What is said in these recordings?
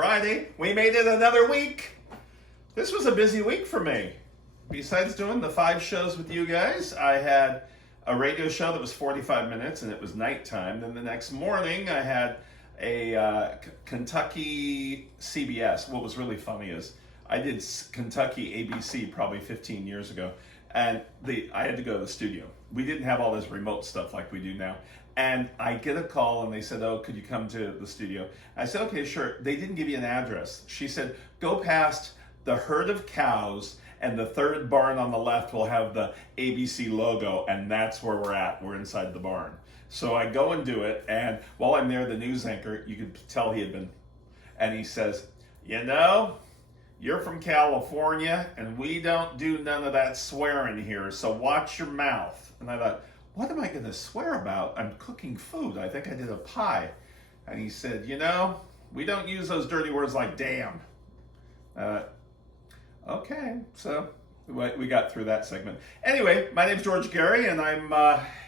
Friday. We made it another week. This was a busy week for me. Besides doing the 5 shows with you guys, I had a radio show that was 45 minutes and it was nighttime. Then the next morning I had a Kentucky CBS. What was really funny is I did Kentucky ABC probably 15 years ago, and I had to go to the studio. We didn't have all this remote stuff like we do now. And I get a call and they said, oh, could you come to the studio? I said, okay, sure. They didn't give you an address. She said, go past the herd of cows and the third barn on the left will have the ABC logo, and that's where we're at. We're inside the barn. So I go and do it, and while I'm there, the news anchor, you could tell he had been, and he says, you know, you're from California, and we don't do none of that swearing here, so watch your mouth. And I thought, what am I going to swear about? I'm cooking food. I think I did a pie. And he said, you know, we don't use those dirty words like damn. Okay, so we got through that segment. Anyway, my name's George Gary, and I'm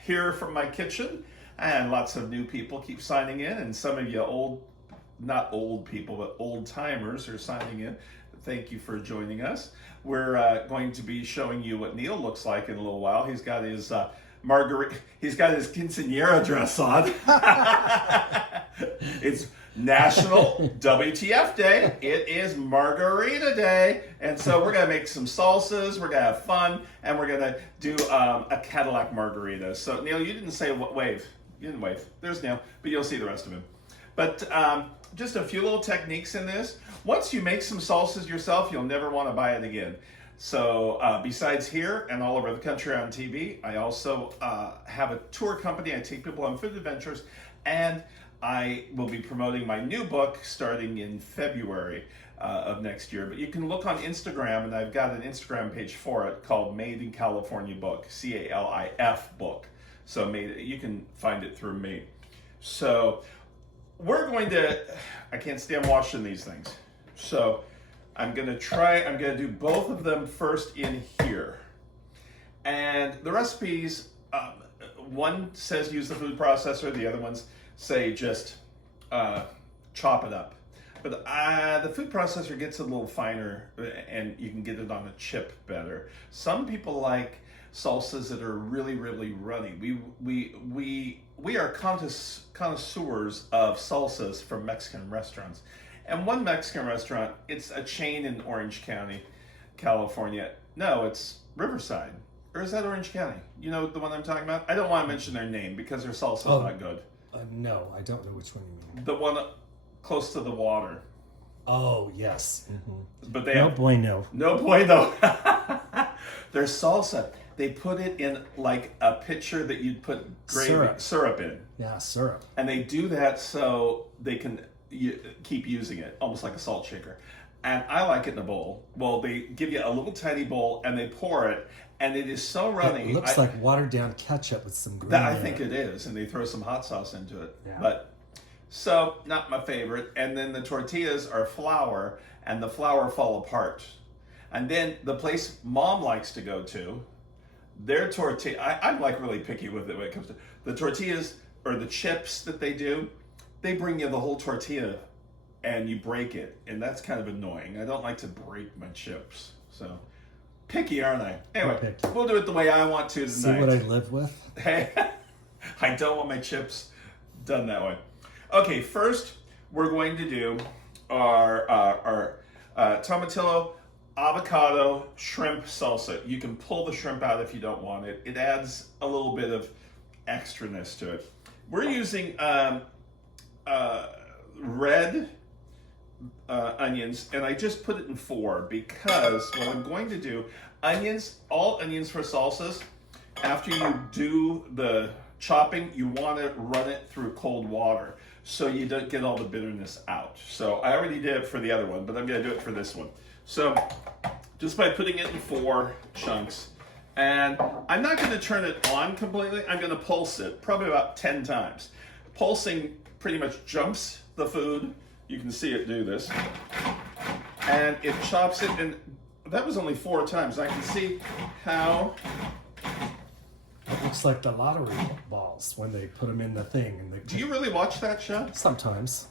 here from my kitchen, and lots of new people keep signing in, and some of you not old people, but old timers are signing in. Thank you for joining us. We're going to be showing you what Neil looks like in a little while. He's got his Margarita, he's got his quinceañera dress on. It's National WTF Day. It is Margarita Day. And so we're going to make some salsas, we're going to have fun, and we're going to do a Cadillac margarita. So, Neil, you didn't say wave. You didn't wave. There's Neil, but you'll see the rest of him. But just a few little techniques in this. Once you make some salsas yourself, you'll never want to buy it again. So besides here and all over the country on TV, I also have a tour company. I take people on food adventures, and I will be promoting my new book starting in February of next year. But you can look on Instagram, and I've got an Instagram page for it called Made in California Book, CALIF book. So you can find it through me. So we're going to, I can't stand washing these things. So I'm going to do both of them first in here. And the recipes, one says use the food processor, the other ones say just chop it up. But the food processor gets a little finer and you can get it on a chip better. Some people like salsas that are really, really runny. We are connoisseurs of salsas from Mexican restaurants. And one Mexican restaurant, it's a chain in Orange County, California. No, it's Riverside. Or is that Orange County? You know the one I'm talking about? I don't want to mention their name because their salsa's not good. No, I don't know which one you mean. The one close to the water. Oh, yes. Mm-hmm. But they no bueno. No bueno. Their salsa, they put it in like a pitcher that you'd put syrup in. Yeah, syrup. And they do that so they can keep using it, almost like a salt shaker. And I like it in a bowl. Well, they give you a little tiny bowl and they pour it, and it is so runny. It looks like watered down ketchup with some green. I think it is, and they throw some hot sauce into it. Yeah. But so not my favorite. And then the tortillas are flour, and the flour fall apart. And then the place Mom likes to go to, their tortilla. I'm like really picky with it when it comes to the tortillas or the chips that they do. They bring you the whole tortilla and you break it, and that's kind of annoying. I don't like to break my chips. So picky, aren't I? Anyway, we'll do it the way I want to tonight. See what I live with? Hey, I don't want my chips done that way. Okay, first we're going to do our tomatillo avocado shrimp salsa. You can pull the shrimp out if you don't want it. It adds a little bit of extraness to it. We're using red onions, and I just put it in 4 because what I'm going to do, all onions for salsas, after you do the chopping, you want to run it through cold water so you don't get all the bitterness out. So I already did it for the other one, but I'm going to do it for this one. So just by putting it in 4 chunks, and I'm not going to turn it on completely, I'm going to pulse it probably about 10 times. Pulsing pretty much jumps the food. You can see it do this. And it chops it, and that was only 4 times. I can see how... It looks like the lottery balls when they put them in the thing. Do you really watch that show? Sometimes.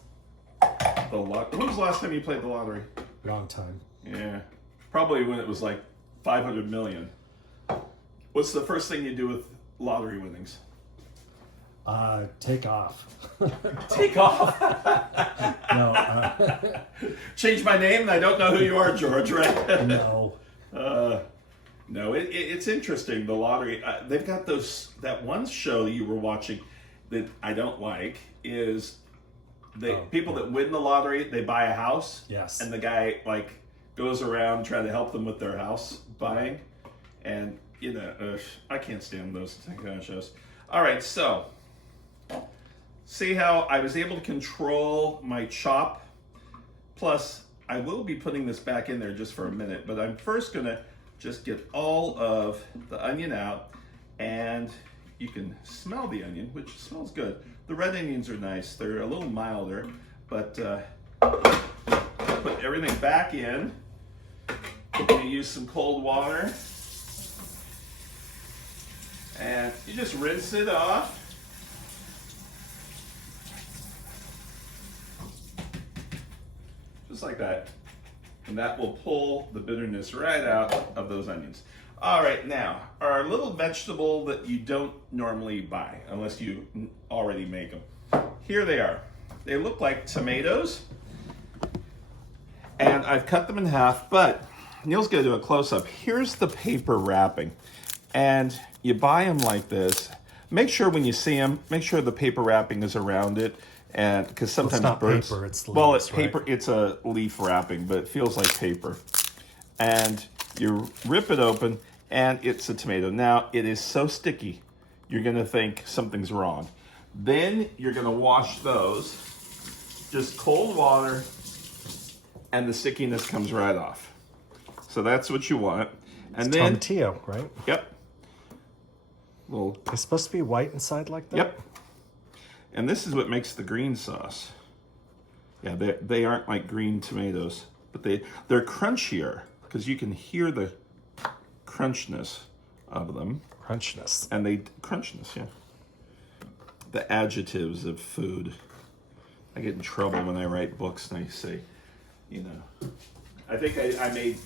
the lottery. When was the last time you played the lottery? Long time. Yeah, probably when it was like 500 million. What's the first thing you do with lottery winnings? Take off. Take off. No. Change my name, and I don't know who you are, George. Right? No. No, it's interesting. The lottery. They've got that one show you were watching that I don't like is people that win the lottery. They buy a house. Yes. And the guy like goes around trying to help them with their house buying, and I can't stand those kind of shows. All right, so see how I was able to control my chop. Plus, I will be putting this back in there just for a minute, but I'm first gonna just get all of the onion out, and you can smell the onion, which smells good. The red onions are nice. They're a little milder, but put everything back in. You use some cold water, and you just rinse it off. Just like that. And that will pull the bitterness right out of those onions. All right, now, our little vegetable that you don't normally buy unless you already make them. Here they are. They look like tomatoes. And I've cut them in half, but Neil's gonna do a close-up. Here's the paper wrapping. And you buy them like this. Make sure when you see them, make sure the paper wrapping is around it. And because sometimes it's not birds, paper, it's leaves, well, it's paper. right? It's a leaf wrapping, but it feels like paper. And you rip it open, and it's a tomato. Now it is so sticky, you're gonna think something's wrong. Then you're gonna wash those, just cold water, and the stickiness comes right off. So that's what you want. And It's then, tomatillo, right? yep. Well, It's supposed to be white inside like that? yep. And this is what makes the green sauce. Yeah, they aren't like green tomatoes, but they're crunchier because you can hear the crunchness of them. Crunchiness. And crunchness, yeah. The adjectives of food. I get in trouble when I write books and I say, I think I made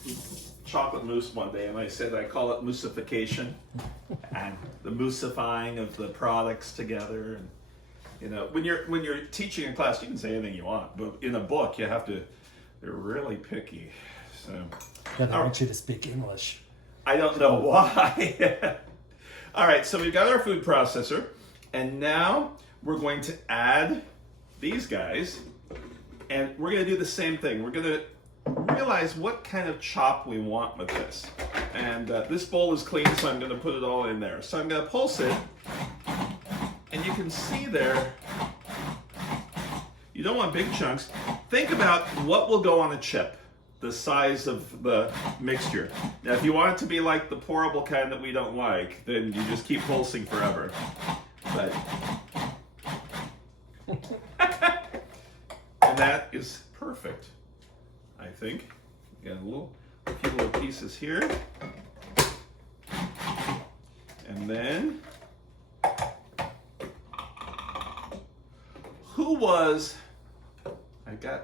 chocolate mousse one day, and I said I call it moussification, and the moussifying of the products together. And when you're teaching a class, you can say anything you want, but in a book, you have to. They're really picky. So Yeah, they want you to speak English. I don't know why. All right, so we've got our food processor, and now we're going to add these guys, and we're going to do the same thing. We're going to realize what kind of chop we want with this. And this bowl is clean, so I'm going to put it all in there. So I'm going to pulse it, and you can see there, you don't want big chunks. Think about what will go on a chip, the size of the mixture. Now, if you want it to be like the pourable kind that we don't like, then you just keep pulsing forever. But and that is perfect, I think. Got a few little pieces here, and then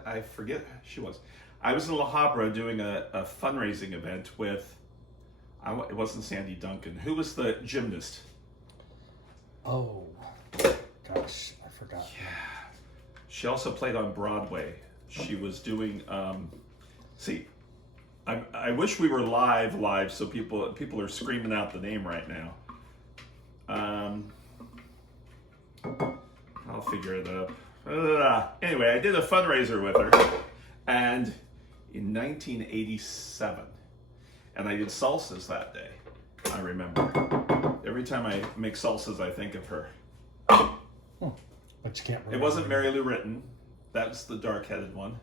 I forget she was. I was in La Habra doing a fundraising event with, it wasn't Sandy Duncan. Who was the gymnast? Oh, gosh, I forgot. Yeah. She also played on Broadway. She was doing, I wish we were live so people are screaming out the name right now. I'll figure it out. Anyway, I did a fundraiser with her, and in 1987, and I did salsas that day. I remember. Every time I make salsas, I think of her. But you can't remember. It wasn't Mary Lou Retton. That's the dark-headed one.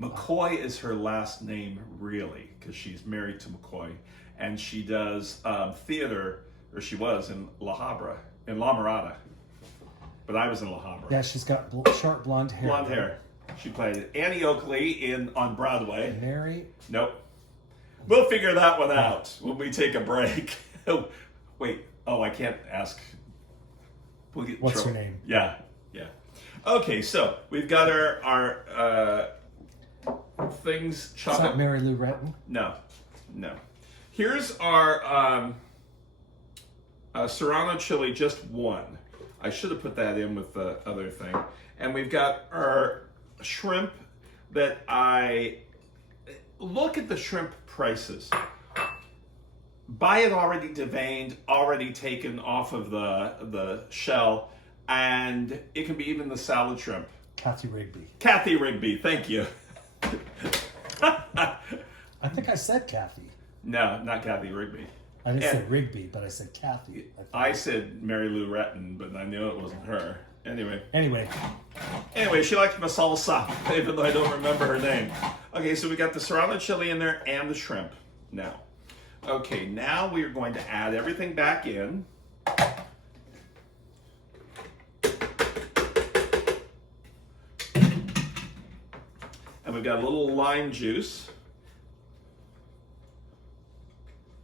McCoy is her last name, really, because she's married to McCoy, and she does theater, or she was in La Habra, in La Mirada. But I was in La Habra. Yeah, she's got short blonde hair. Blonde hair. She played Annie Oakley on Broadway. Mary? Nope. We'll figure that one out when we take a break. Wait. Oh, I can't ask. We'll get in What's trouble. her name? Yeah. Okay, so we've got our things It's chopped. not Mary Lou Retton. No. Here's our Serrano chili, just one. I should have put that in with the other thing. And we've got our shrimp that look at the shrimp prices. Buy it already deveined, already taken off of the shell, and it can be even the salad shrimp. Kathy Rigby. Kathy Rigby, thank you. I think I said Kathy. No, not Kathy Rigby. I didn't say Rigby, but I said Kathy. I said Mary Lou Retton, but I knew it wasn't her. Anyway, she liked my salsa, even though I don't remember her name. Okay, so we got the serrano chili in there and the shrimp now. Okay, now we are going to add everything back in. And we've got a little lime juice.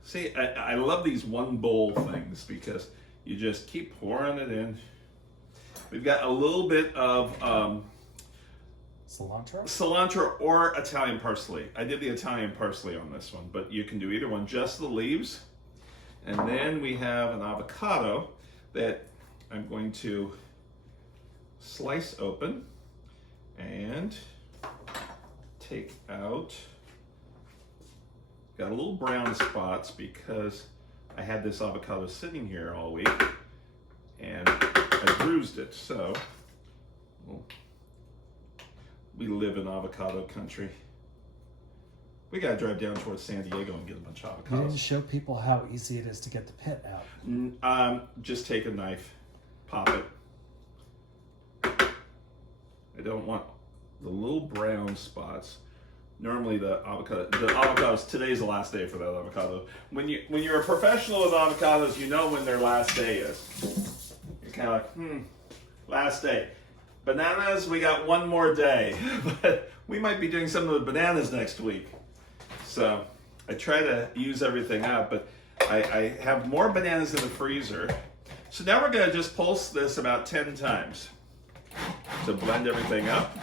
See, I love these one bowl things because you just keep pouring it in. We've got a little bit of cilantro or Italian parsley. I did the Italian parsley on this one, but you can do either one, just the leaves. And then we have an avocado that I'm going to slice open and take out. Got a little brown spots because I had this avocado sitting here all week and I bruised it. So we live in avocado country. We gotta drive down towards San Diego and get a bunch of avocados. You didn't show people how easy it is to get the pit out. Just take a knife, pop it. I don't want the little brown spots. Normally the avocados, today's the last day for that avocado. When you're a professional with avocados, you know when their last day is. You're kind of like, last day. Bananas, we got one more day. But we might be doing something with bananas next week. So I try to use everything up, but I have more bananas in the freezer. So now we're gonna just pulse this about 10 times to blend everything up.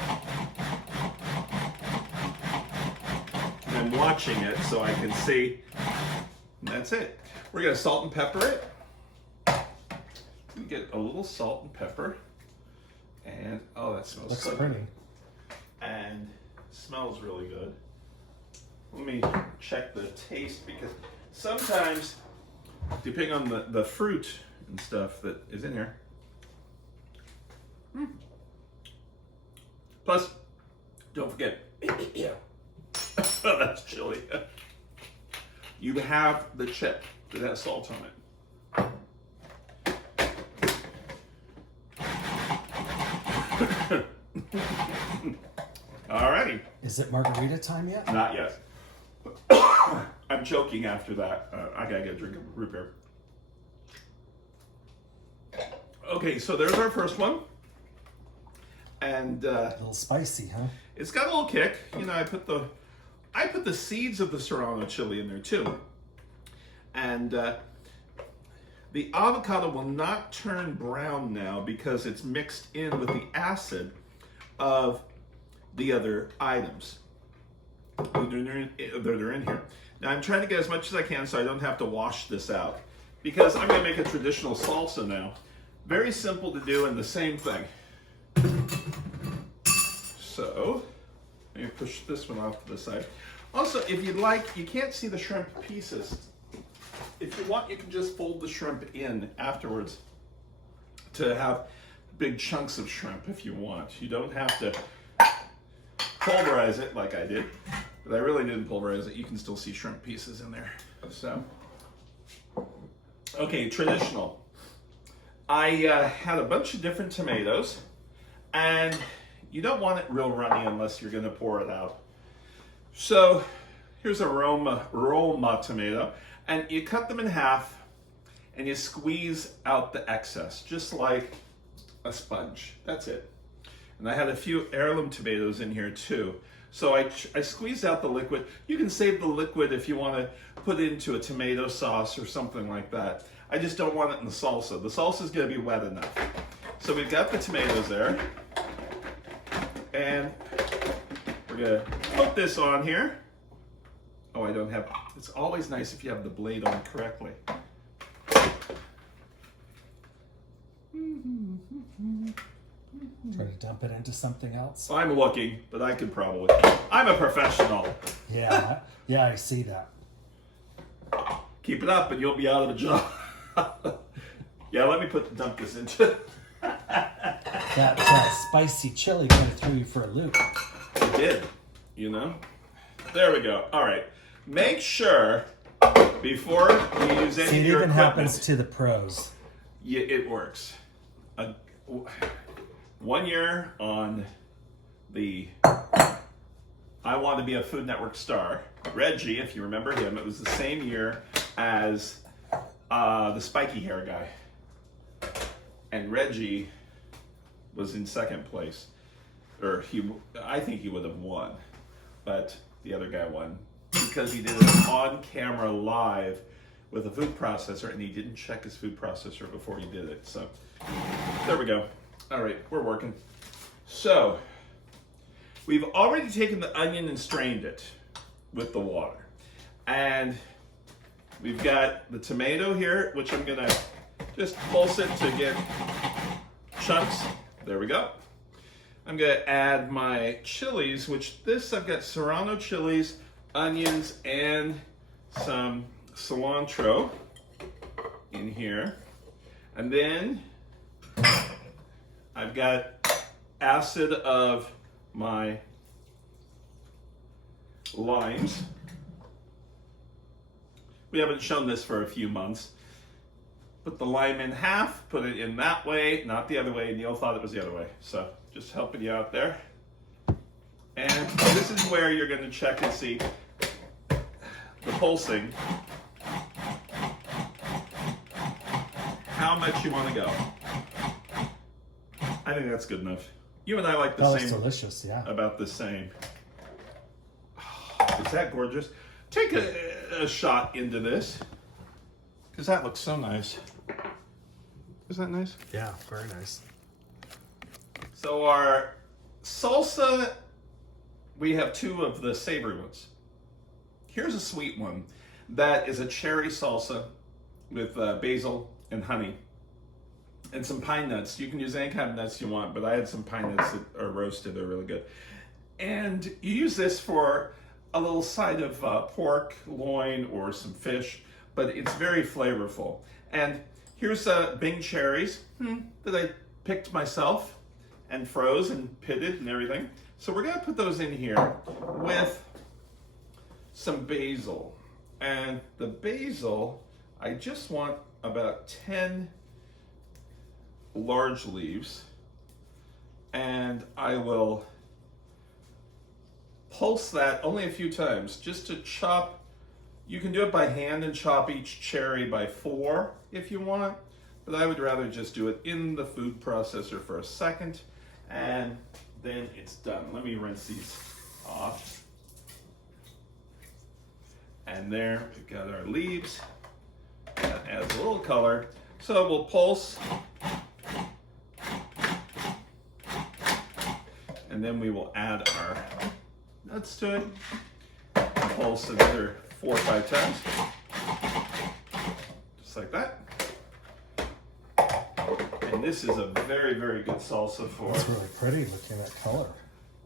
I'm watching it so I can see. And that's it. We're gonna salt and pepper it. We get a little salt and pepper, and oh, that smells Looks so pretty. good. And smells really good. Let me check the taste because sometimes, depending on the fruit and stuff that is in here. Plus, don't forget. Oh, that's chili. You have the chip that has salt on it. Alrighty. Is it margarita time yet? Not yet. I'm choking after that. I gotta get a drink of root beer. Okay, so there's our first one. And A little spicy, huh? it's got a little kick. You know, I put the seeds of the serrano chili in there too. And the avocado will not turn brown now because it's mixed in with the acid of the other items that are in here. Now I'm trying to get as much as I can so I don't have to wash this out because I'm gonna make a traditional salsa now. Very simple to do and the same thing. So, let me push this one off to the side. Also, if you'd like, you can't see the shrimp pieces. If you want, you can just fold the shrimp in afterwards to have big chunks of shrimp if you want. You don't have to pulverize it like I did, but I really didn't pulverize it. You can still see shrimp pieces in there. So, okay, traditional. I had a bunch of different tomatoes, and you don't want it real runny unless you're going to pour it out. So here's a Roma tomato, and you cut them in half, and you squeeze out the excess, just like a sponge. That's it. And I had a few heirloom tomatoes in here too. So I squeezed out the liquid. You can save the liquid if you want to put it into a tomato sauce or something like that. I just don't want it in the salsa. The salsa is going to be wet enough. So we've got the tomatoes there. And we're gonna put this on here. Oh, I don't have, it's always nice if you have the blade on correctly. Try to dump it into something else. I'm looking, but I could probably. I'm a professional. Yeah, yeah, I see that. Keep it up and you'll be out of a job. Yeah, let me dump this into. That spicy chili kind of threw you for a loop. It did, you know? There we go. All right. Make sure before you use any See, of it your even equipment, happens to the pros. yeah, it works. 1 year on the I Want to Be a Food Network star, Reggie, if you remember him, it was the same year as the spiky hair guy. And Reggie was in second place. Or I think he would have won. But the other guy won because he did it on camera live with a food processor, and he didn't check his food processor before he did it. So there we go. All right, we're working. So we've already taken the onion and strained it with the water. And we've got the tomato here, which I'm gonna just pulse it to get chunks. There we go. I'm gonna add my chilies, which I've got serrano chilies, onions, and some cilantro in here. And then I've got acid of my limes. We haven't shown this for a few months. Put the lime in half, put it in that way, not the other way. Neil thought it was the other way. So just helping you out there. And this is where you're going to check and see the pulsing, how much you want to go. I think that's good enough. You and I like the same. That's delicious, yeah. About the same. Is that gorgeous? Take a shot into this, because that looks so nice. Is that nice? Yeah, very nice. So our salsa, we have two of the savory ones. Here's a sweet one. That is a cherry salsa with basil and honey and some pine nuts. You can use any kind of nuts you want, but I had some pine nuts that are roasted. They're really good. And you use this for a little side of pork, loin, or some fish, but it's very flavorful. And here's Bing cherries that I picked myself and froze and pitted and everything. So we're gonna put those in here with some basil. And the basil, I just want about 10 large leaves, and I will pulse that only a few times just to chop. You can do it by hand and chop each cherry by 4 if you want, but I would rather just do it in the food processor for a second, and then it's done. Let me rinse these off. And there, we've got our leaves. That adds a little color. So we'll pulse. And then we will add our nuts to it. Pulse another 4 or 5 times. Just like that. And this is a very, very good salsa for... It's really pretty looking at that color.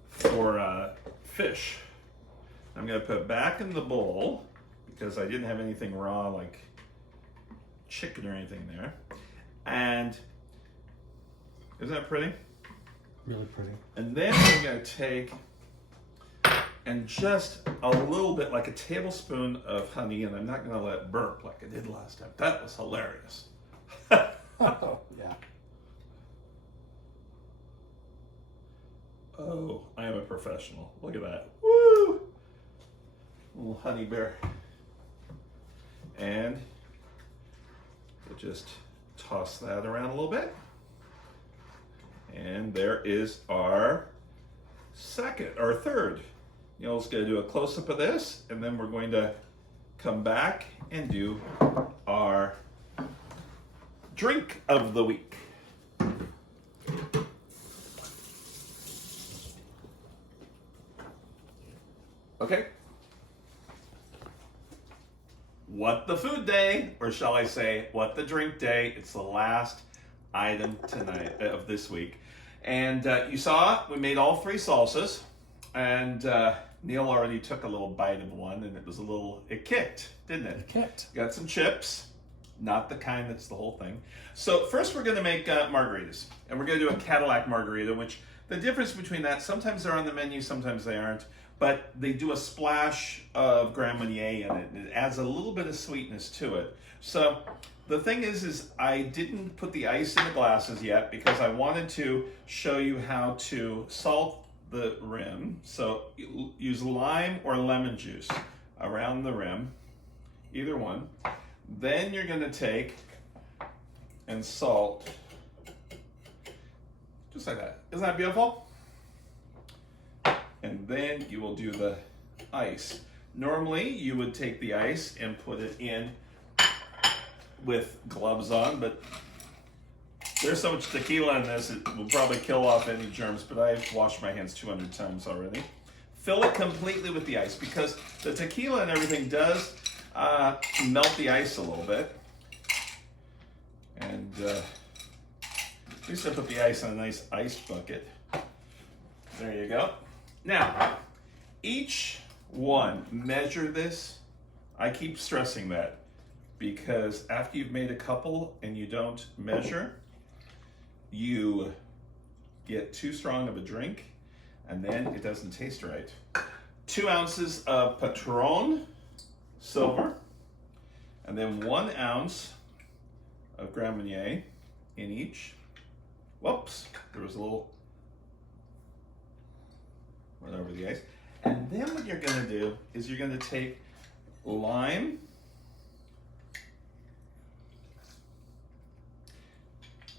For fish. I'm going to put it back in the bowl because I didn't have anything raw like chicken or anything there. And isn't that pretty? Really pretty. And then I'm going to take and just a little bit, like a tablespoon of honey, and I'm not going to let it burp like I did last time. That was hilarious. Oh, yeah. Oh, I am a professional. Look at that. Woo! Little honey bear. And we'll just toss that around a little bit. And there is our third. Neil's going to do a close-up of this, and then we're going to come back and do our drink of the week. Okay. What the food day, or shall I say, what the drink day? It's the last item tonight of this week. And you saw we made all 3 salsas, and Neil already took a little bite of one, and it kicked, didn't it? It kicked. Got some chips, not the kind that's the whole thing. So first we're gonna make margaritas, and we're gonna do a Cadillac margarita, which the difference between that, sometimes they're on the menu, sometimes they aren't, but they do a splash of Grand Marnier in it, and it adds a little bit of sweetness to it. So the thing is I didn't put the ice in the glasses yet because I wanted to show you how to salt the rim. So use lime or lemon juice around the rim, either one. Then you're gonna take and salt, just like that. Isn't that beautiful? And then you will do the ice. Normally you would take the ice and put it in with gloves on, but there's so much tequila in this, it will probably kill off any germs, but I've washed my hands 200 times already. Fill it completely with the ice because the tequila and everything does melt the ice a little bit. And at least I put the ice in a nice ice bucket. There you go. Now, each one, measure this. I keep stressing that because after you've made a couple and you don't measure, you get too strong of a drink and then it doesn't taste right. 2 ounces of Patron silver, and then 1 ounce of Grand Marnier in each. Whoops, there was a little run over the ice. And then what you're gonna do is you're gonna take lime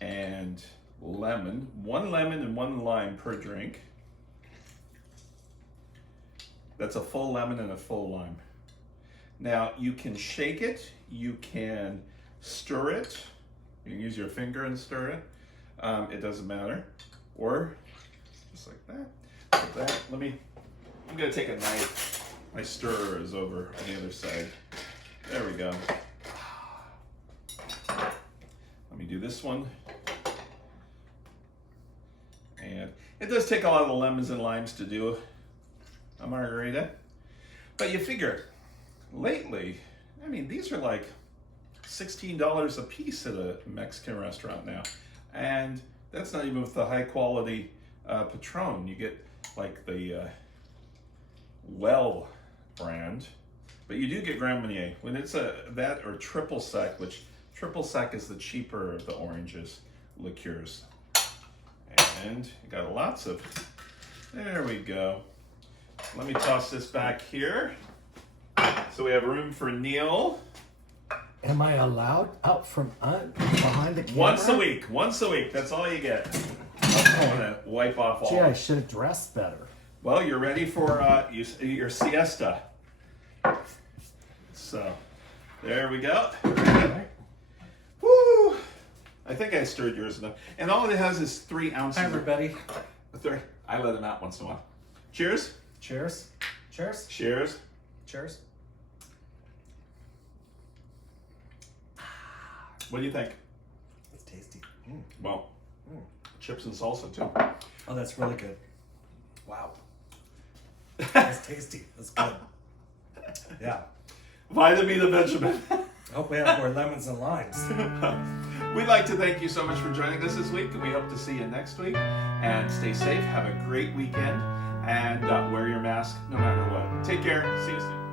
and lemon, 1 lemon and 1 lime per drink. That's a full lemon and a full lime. Now you can shake it, you can stir it, you can use your finger and stir it, it doesn't matter, or just like that. Like that. I'm gonna take a knife. My stirrer is over on the other side. There we go. Let me do this one. And it does take a lot of the lemons and limes to do a margarita. But you figure, lately, I mean, these are like $16 a piece at a Mexican restaurant now. And that's not even with the high quality Patron. You get like the Well brand, but you do get Grand Marnier. When it's that or triple sec, which triple sec is the cheaper of the oranges liqueurs. And you got lots of, there we go. Let me toss this back here. So we have room for Neil. Am I allowed out from behind the camera? Once a week, that's all you get. I'm gonna wipe off all. Gee, I should have dressed better. Well, you're ready for your siesta. So, there we go. All right. Woo! I think I stirred yours enough. And all it has is 3 ounces. Hi, everybody. I let them out once in a while. Cheers. Cheers. Cheers. Cheers. Cheers. What do you think? It's tasty. Well, chips and salsa too. Oh, that's really good. Wow. That's tasty. That's good. Yeah. Vitamin Benjamin. I hope we have more lemons and limes. We'd like to thank you so much for joining us this week. We hope to see you next week. And stay safe. Have a great weekend. And wear your mask no matter what. Take care. See you soon.